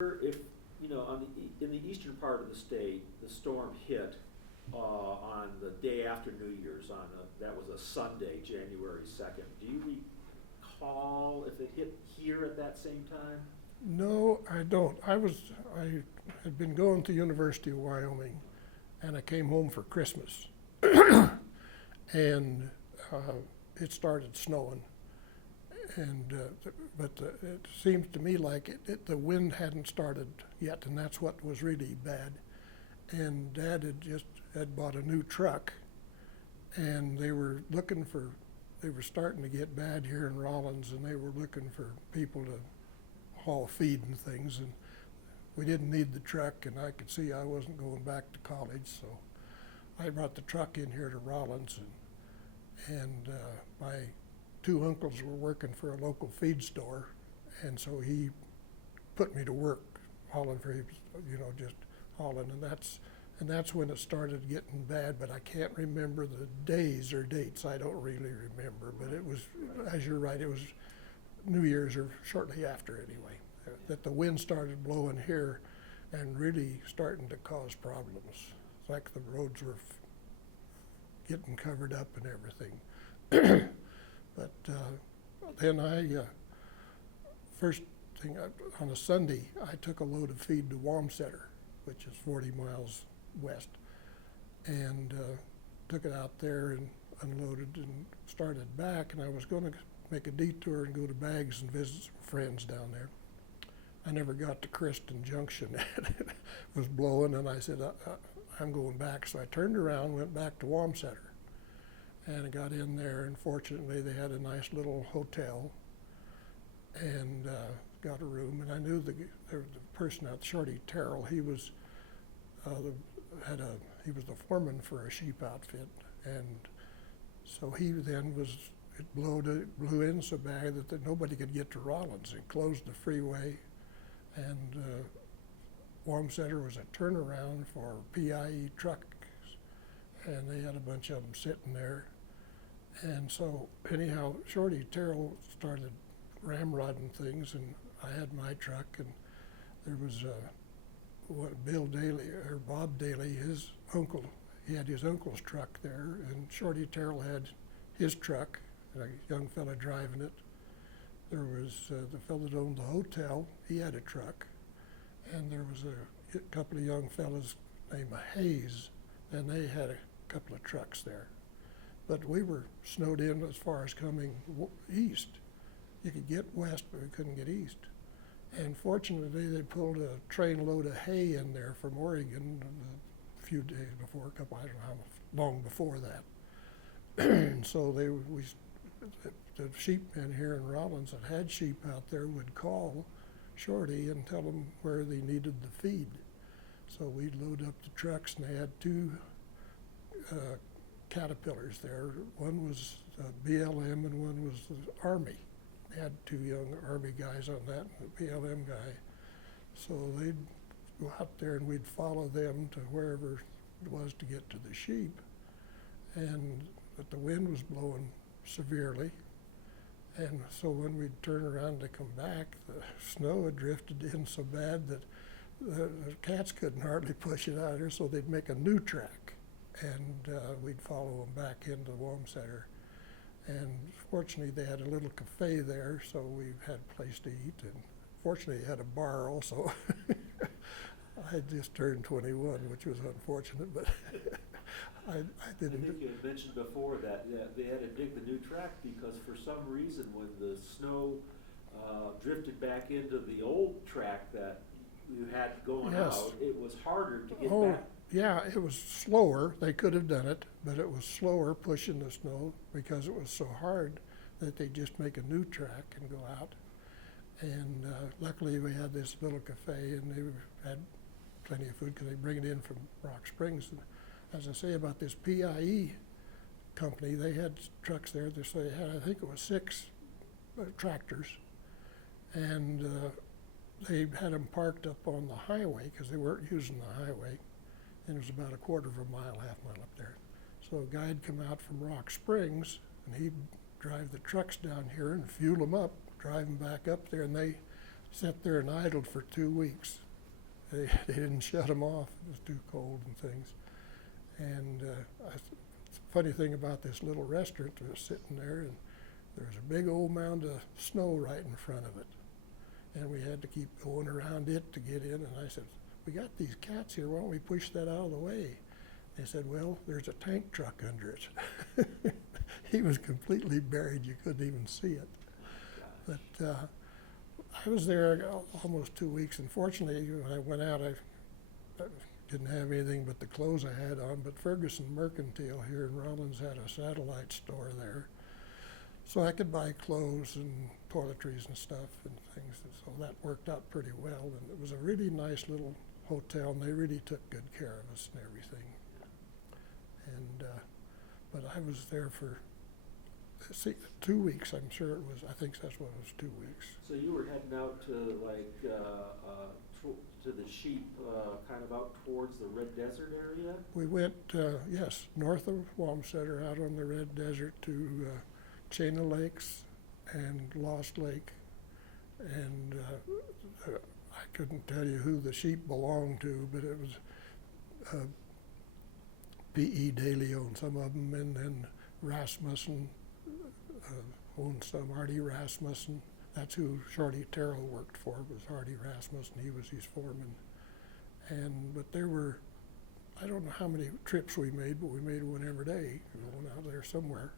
If, in the eastern part of the state, the storm hit on the day after New Year's, that was a Sunday, January 2nd. Do you recall if it hit here at that same time? No, I don't. I had been going to University of Wyoming, and I came home for Christmas, and it started snowing, and it seems to me like the wind hadn't started yet, and that's what was really bad. And Dad had bought a new truck, and they were starting to get bad here in Rollins, and they were looking for people to haul feed and things, and we didn't need the truck, and I could see I wasn't going back to college, so I brought the truck in here to Rollins, and my two uncles were working for a local feed store, and so he put me to work hauling for him, just hauling, and that's when it started getting bad, but I can't remember the days or dates. I don't really remember, but it was, as you're right, it was New Year's or shortly after anyway, that the wind started blowing here and really starting to cause problems. It's like the roads were getting covered up and everything. But then first thing, on a Sunday, I took a load of feed to Wamsetter, which is 40 miles west, and took it out there and unloaded and started back, and I was going to make a detour and go to Baggs and visit some friends down there. I never got to Kristen Junction. It was blowing, and I said, I'm going back. So I turned around, went back to Wamsetter, and I got in there, and fortunately they had a nice little hotel, and got a room, and I knew the person out, Shorty Terrell, he was the foreman for a sheep outfit, and so he then it blew in so bad that nobody could get to Rollins. It closed the freeway, and Wamsetter was a turnaround for PIE trucks, and they had a bunch of them sitting there. And so anyhow, Shorty Terrell started ramrodding things, and I had my truck, and there was Bill Daly, or Bob Daly, his uncle, he had his uncle's truck there, and Shorty Terrell had his truck, a young fella driving it. There was the fellow that owned the hotel, he had a truck, and there was a couple of young fellas named Hayes, and they had a couple of trucks there. But we were snowed in as far as coming east. You could get west, but we couldn't get east. And fortunately, they pulled a train load of hay in there from Oregon a few days before, I don't know how long before that. And so the sheep men here in Rollins that had sheep out there would call Shorty and tell them where they needed the feed. So we'd load up the trucks, and they had two Caterpillars there. One was BLM and one was the Army. They had two young Army guys on that, and the BLM guy. So they'd go out there, and we'd follow them to wherever it was to get to the sheep. But the wind was blowing severely, and so when we'd turn around to come back, the snow had drifted in so bad that the cats couldn't hardly push it out of there, so they'd make a new track, and we'd follow them back into Wamsetter. And fortunately, they had a little cafe there, so we had a place to eat, and fortunately, they had a bar also. I had just turned 21, which was unfortunate, but I didn't. I think you had mentioned before that they had to dig the new track because for some reason, when the snow drifted back into the old track that you had going out, it was harder to get back. Yeah, it was slower. They could have done it, but it was slower pushing the snow because it was so hard that they just make a new track and go out. And luckily we had this little cafe, and they had plenty of food because they bring it in from Rock Springs. And as I say about this PIE company, they had trucks there. So they had, I think it was 6 tractors, and they had them parked up on the highway because they weren't using the highway. And it was about a quarter of a mile, half mile up there. So a guy'd come out from Rock Springs, and he'd drive the trucks down here and fuel them up, drive them back up there, and they sat there and idled for 2 weeks. They didn't shut them off. It was too cold and things. And funny thing about this little restaurant, we was sitting there, and there was a big old mound of snow right in front of it. And we had to keep going around it to get in. And I said, we got these cats here, why don't we push that out of the way? They said, well, there's a tank truck under it. He was completely buried, you couldn't even see it. But I was there almost 2 weeks, and fortunately, when I went out, I didn't have anything but the clothes I had on, but Ferguson Mercantile here in Rollins had a satellite store there. So I could buy clothes and toiletries and stuff and things, and so that worked out pretty well. And it was a really nice little hotel, and they really took good care of us and everything. And but I was there for 2 weeks. I'm sure it was. I think that's what it was. 2 weeks. So you were heading out to like to the sheep, kind of out towards the Red Desert area? We went, yes, north of Wamsutter, out on the Red Desert to Chain of Lakes and Lost Lake. And I couldn't tell you who the sheep belonged to, but it was P.E. Daly owned some of them, and then Rasmussen owned some, Artie Rasmussen. That's who Shorty Terrell worked for, was Artie Rasmussen. He was his foreman. But there were, I don't know how many trips we made, but we made one every day, going out there somewhere.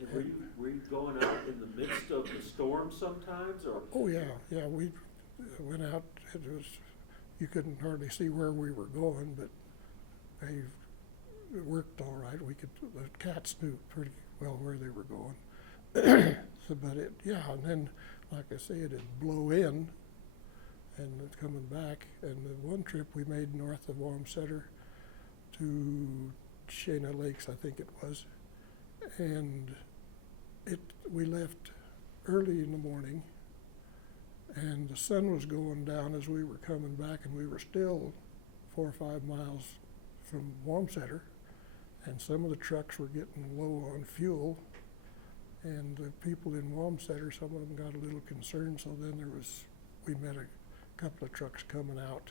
And were you going out in the midst of the storm sometimes, or? Oh yeah, we went out. It was, you couldn't hardly see where we were going, but it worked all right. The cats knew pretty well where they were going. So, but and then, like I say, it'd blow in, and it's coming back. And the one trip we made north of Wamsutter to Shana Lakes, I think it was, and we left early in the morning, and the sun was going down as we were coming back, and we were still 4 or 5 miles from Wamsutter, and some of the trucks were getting low on fuel, and the people in Wamsutter, some of them got a little concerned, so then we met a couple of trucks coming out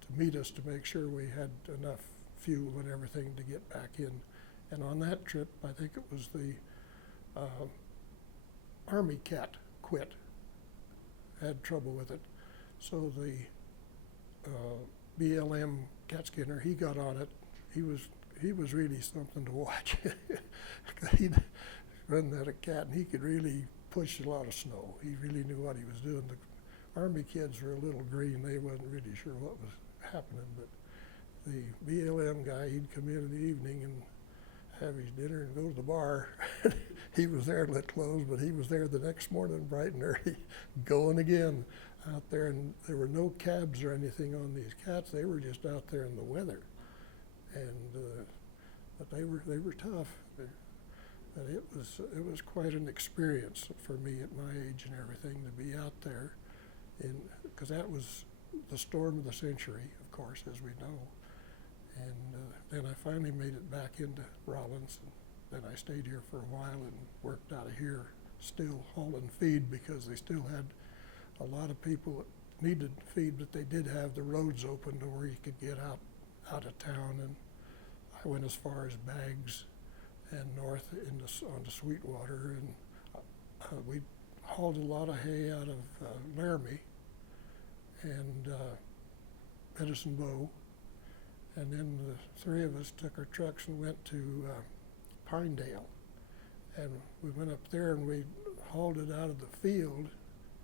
to meet us to make sure we had enough fuel and everything to get back in. And on that trip, I think it was the Army cat quit, had trouble with it. So the BLM cat skinner, he got on it. He was really something to watch. He'd run that a cat, and he could really push a lot of snow. He really knew what he was doing. The Army kids were a little green. They wasn't really sure what was happening, but the BLM guy, he'd come in the evening and have his dinner and go to the bar. He was there till it closed, but he was there the next morning bright and early, going again out there. And there were no cabs or anything on these cats. They were just out there in the weather. And but they were tough. But it was quite an experience for me at my age and everything to be out there, because that was the storm of the century, of course, as we know. And then I finally made it back into Rollins, and then I stayed here for a while and worked out of here, still hauling feed, because they still had a lot of people that needed feed, but they did have the roads open to where you could get out of town. And I went as far as Baggs and north onto Sweetwater, and we hauled a lot of hay out of Laramie and Medicine Bow. And then the three of us took our trucks and went to Pinedale. And we went up there and we hauled it out of the field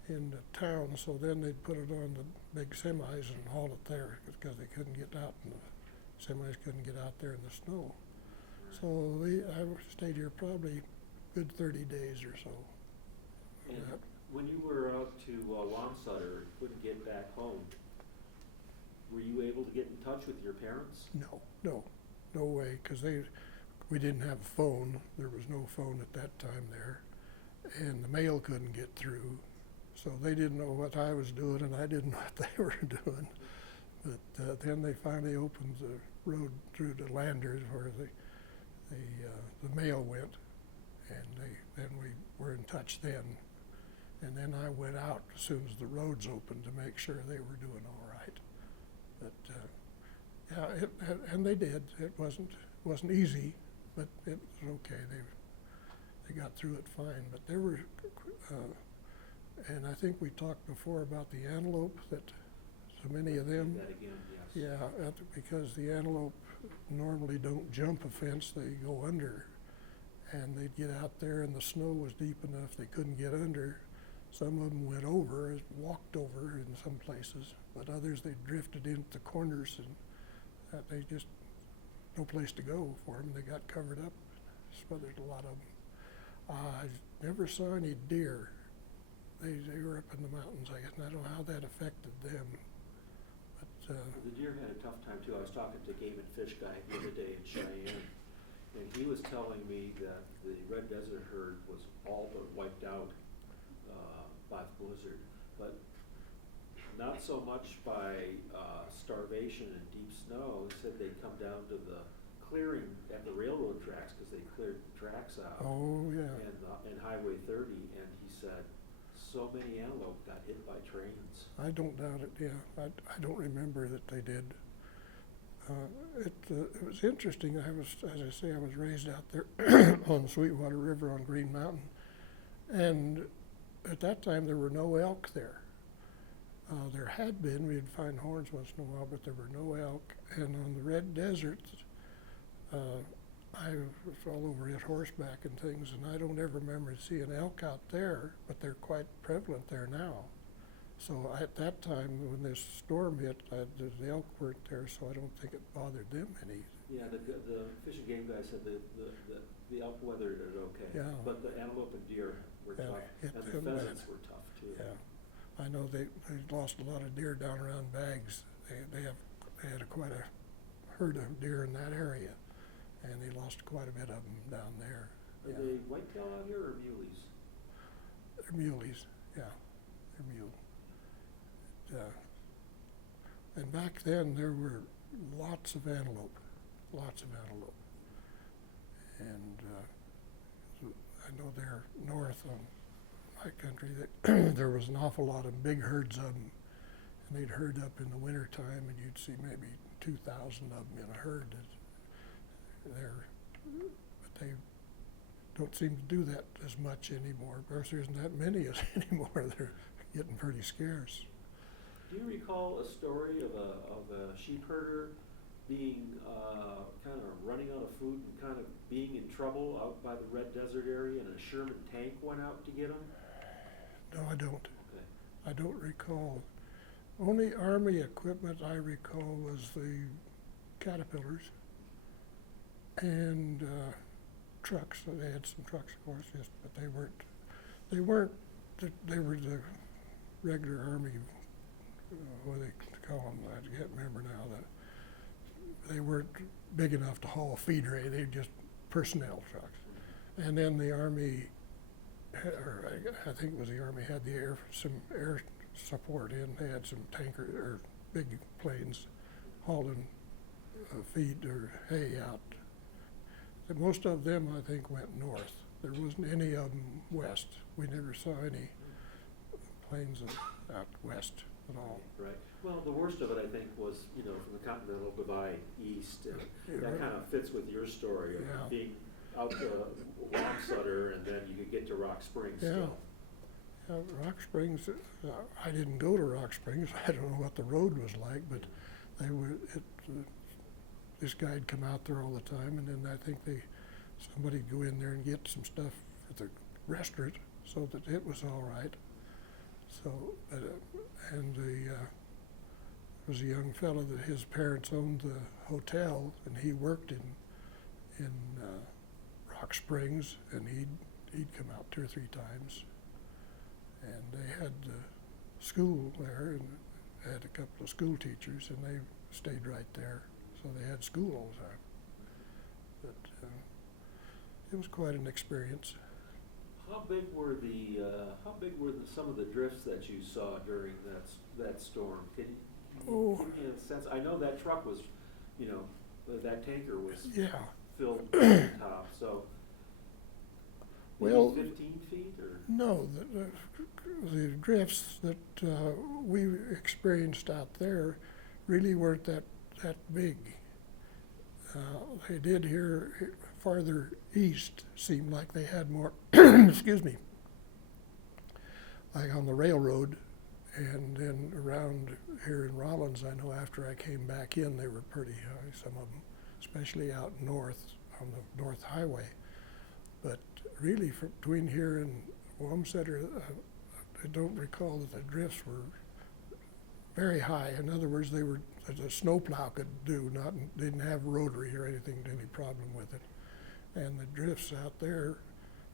into town, so then they'd put it on the big semis and haul it there, because they couldn't get out, and the semis couldn't get out there in the snow. So I stayed here probably a good 30 days or so. And when you were out to Wamsutter, couldn't get back home, were you able to get in touch with your parents? No way, because we didn't have a phone. There was no phone at that time there, and the mail couldn't get through. So they didn't know what I was doing, and I didn't know what they were doing. But then they finally opened the road through to Landers, where the mail went, and then we were in touch then. And then I went out as soon as the roads opened to make sure they were doing all right. But and they did. It wasn't easy, but it was okay. They got through it fine. But there were, and I think we talked before about the antelope, that so many of them. That again, yes. Yeah, because the antelope normally don't jump a fence, they go under. And they'd get out there and the snow was deep enough they couldn't get under. Some of them went over, walked over in some places, but others they drifted into the corners and they just, no place to go for them. They got covered up, smothered a lot of them. I never saw any deer. They were up in the mountains, I guess, and I don't know how that affected them. But the deer had a tough time too. I was talking to Game and Fish guy the other day in Cheyenne, and he was telling me that the red desert herd was all but wiped out by the blizzard, but not so much by starvation and deep snow. He said they'd come down to the clearing at the railroad tracks because they cleared the tracks out. oh yeah, And Highway 30, and he said so many antelope got hit by trains. I don't doubt it. Yeah, I don't remember that they did. It was interesting. As I say, I was raised out there on the Sweetwater River on Green Mountain, and at that time there were no elk there. There had been, we'd find horns once in a while, but there were no elk. And on the Red Desert, I was all over it horseback and things, and I don't ever remember seeing elk out there, but they're quite prevalent there now. So at that time, when this storm hit, the elk weren't there, so I don't think it bothered them any. Yeah, the Fish and Game guy said the elk weathered it okay, Yeah. but the antelope and deer were Yeah, tough, hit and the them bad. pheasants were tough too. Yeah, I know they lost a lot of deer down around Bags. They had quite a herd of deer in that area, and they lost quite a bit of them down there. Are they whitetail out here or muleys? They're muleys, yeah, they're mule. And back then there were lots of antelope. And I know there north on my country that there was an awful lot of big herds of them, and they'd herd up in the winter time, and you'd see maybe 2,000 of them in a herd there. But they don't seem to do that as much anymore. Of course, there isn't that many anymore. They're getting pretty scarce. Do you recall a story of a sheep herder being kind of running out of food and kind of being in trouble out by the Red Desert area, and a Sherman tank went out to get him? No, I don't. Okay. I don't recall. Only Army equipment I recall was the Caterpillars and trucks. They had some trucks, of course, yes, but they were the regular Army, what do they call them? I can't remember now. That they weren't big enough to haul a feed rate. They were just personnel trucks. And then the Army, or I think it was the Army, had some air support in. They had some tanker or big planes hauling feed or hay out. And most of them, I think, went north. There wasn't any of them west. We never saw any planes out west at all. Right. Well, the worst of it, I think, was, from the Continental Divide east, and that kind of fits with your story of being out to Wamsutter, and then you could get to Rock Springs still. Rock Springs, I didn't go to Rock Springs. I don't know what the road was like, but this guy'd come out there all the time, and then I think somebody'd go in there and get some stuff at the restaurant so that it was all right. So, and there was a young fellow that his parents owned the hotel, and he worked in Rock Springs, and he'd come out 2 or 3 times. And they had school there, and they had a couple of school teachers, and they stayed right there. So they had school all the time. But it was quite an experience. How big were some of the drifts that you saw during that storm? Can you give me a sense? I know that truck was, that tanker was filled to the top. So Well, 15 feet, or? no, the drifts that we experienced out there really weren't that big. They did here farther east seem like they had more, excuse me, like on the railroad, and then around here in Rollins, I know after I came back in, they were pretty high, some of them, especially out north on the North Highway. But really, between here and Wamsutter, I don't recall that the drifts were very high. In other words, they were, as a snowplow could do, didn't have rotary or anything, any problem with it. And the drifts out there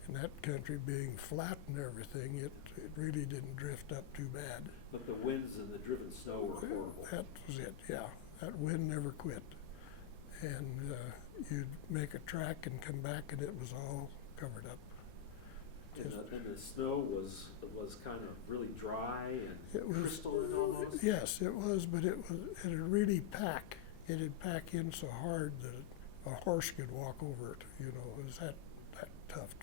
in that country being flat and everything, it really didn't drift up too bad. But the winds and the driven snow were horrible. That was it, yeah. That wind never quit. And you'd make a track and come back and it was all covered up. And the snow was kind of really dry and crystalline almost? Yes, it was, but it'd really pack. It'd pack in so hard that a horse could walk over it, you know. It was that tough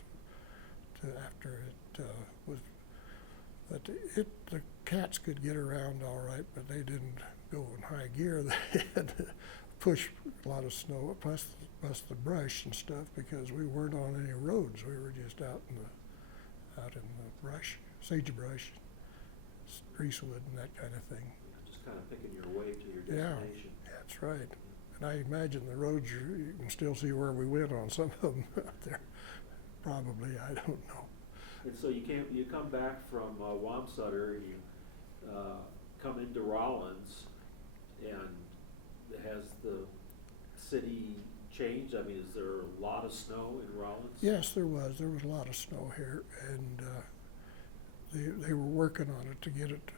after it was. But the cats could get around all right, but they didn't go in high gear. They had to push a lot of snow, plus the brush and stuff, because we weren't on any roads. We were just out in the brush, sagebrush, greasewood, and that kind of thing. Just kind of picking your way to your destination. Yeah, that's right. And I imagine the roads, you can still see where we went on some of them out there. Probably, I don't know. And so you come back from Wamsutter, and you come into Rollins, and has the city changed? I mean, is there a lot of snow in Rollins? Yes, there was. There was a lot of snow here, and they were working on it to get it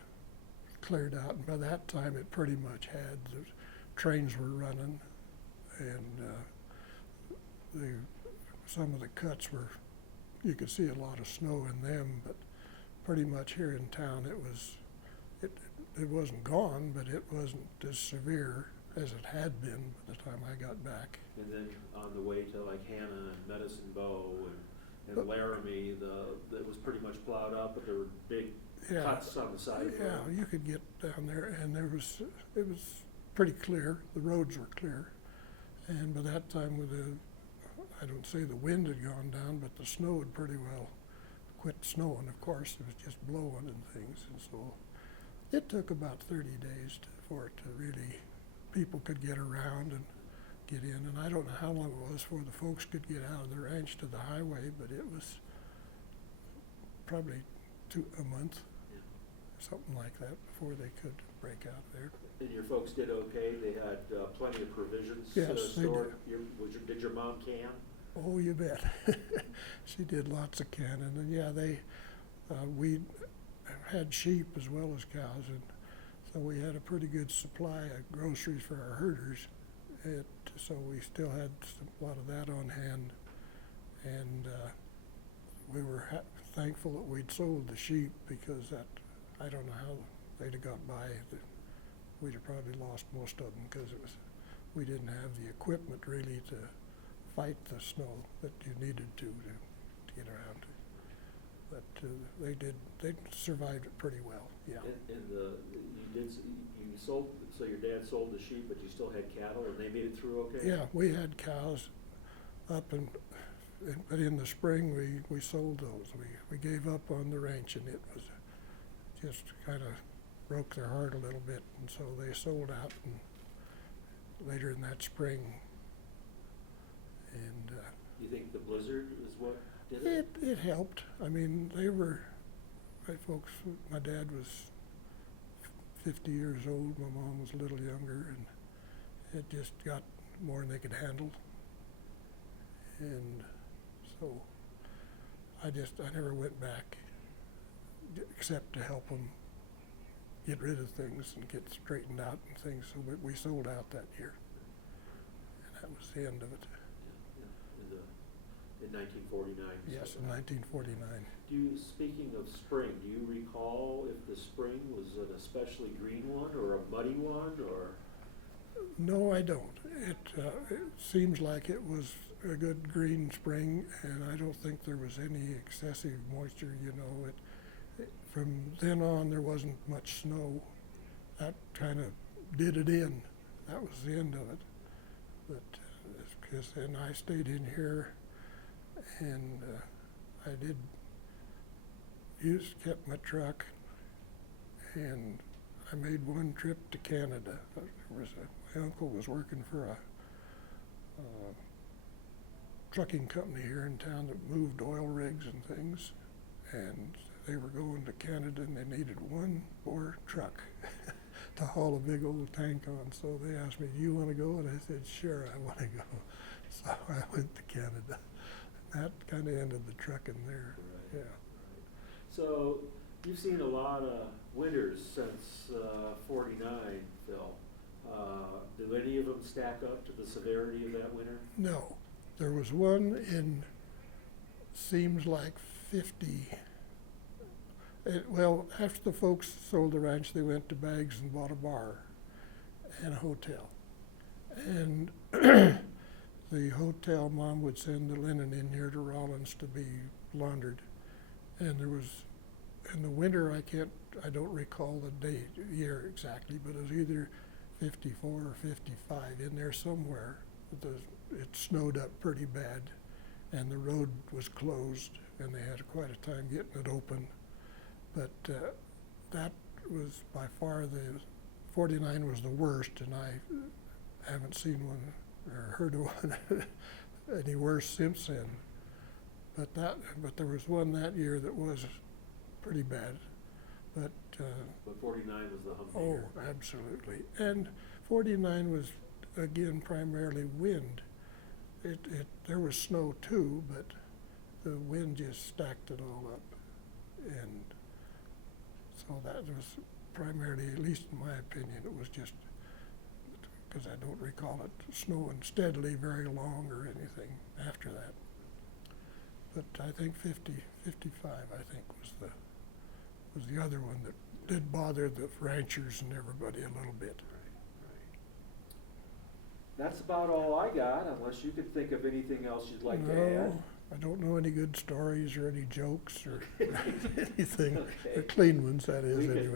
cleared out. And by that time, it pretty much had. The trains were running, and some of the cuts were, you could see a lot of snow in them, but pretty much here in town it wasn't gone, but it wasn't as severe as it had been by the time I got back. And then on the way to like Hannah and Medicine Bow and Laramie, it was pretty much plowed up, but there were big cuts on the side. Yeah, you could get down there, and it was pretty clear. The roads were clear, and by that time, I don't say the wind had gone down, but the snow had pretty well quit snowing. Of course, it was just blowing and things, and so it took about 30 days for it to really, people could get around and get in. And I don't know how long it was before the folks could get out of the ranch to the highway, but it was probably a month, something like that, before they could break out of there. And your folks did okay? They had plenty of provisions stored? Did your mom can? Oh, you bet. She did lots of canning, and yeah, we had sheep as well as cows, and so we had a pretty good supply of groceries for our herders. So we still had a lot of that on hand, and we were thankful that we'd sold the sheep, because I don't know how they'd have got by. We'd have probably lost most of them, because we didn't have the equipment really to fight the snow that you needed to get around to. But they survived it pretty well, yeah. And you sold, so your dad sold the sheep, but you still had cattle, and they made it through okay? Yeah, we had cows up, but in the spring we sold those. We gave up on the ranch, and it was just kind of broke their heart a little bit, and so they sold out later in that spring. And you think the blizzard is what did it? It helped. I mean, folks, my dad was 50 years old, my mom was a little younger, and it just got more than they could handle. And so I never went back except to help them get rid of things and get straightened out and things. So we sold out that year, and that was the end of it. In 1949. Yes, in 1949. Speaking of spring, do you recall if the spring was an especially green one or a muddy one, or? No, I don't. It seems like it a good green spring, and I don't think there was any excessive moisture, you know. From then on, there wasn't much snow. That kind of did it in. That was the end of it. But, because then I stayed in here, and I did kept my truck, and I made one trip to Canada. My uncle was working for a trucking company here in town that moved oil rigs and things, and they were going to Canada, and they needed one more truck to haul a big old tank on. So they asked me, "Do you want to go?" And I said, "Sure, I want to go." So I went to Canada. That kind of ended the trucking there. Right. Yeah. So you've seen a lot of winters since '49, Phil. Do any of them stack up to the severity of that winter? No, there was one in, seems like 50. Well, after the folks sold the ranch, they went to Baggs and bought a bar and a hotel. And the hotel mom would send the linen in here to Rollins to be laundered. And there was, in the winter, I don't recall the year exactly, but it was either 54 or 55 in there somewhere. It snowed up pretty bad, and the road was closed, and they had quite a time getting it open. But that was by far 49 was the worst, and I haven't seen one or heard of one any worse since then. But there was one that year that was pretty bad. But 49 was the hump oh, year. absolutely. And 49 was again primarily wind. There was snow too, but the wind just stacked it all up, and so that was primarily, at least in my opinion, it was just because I don't recall it snowing steadily very long or anything after that. But I think 55, I think, was the other one that did bother the ranchers and everybody a little bit. Right. That's about all I got, unless you could think of anything else you'd like to add. No, I don't know any good stories or any jokes or anything. Okay. The clean ones, that is, We can- anyway.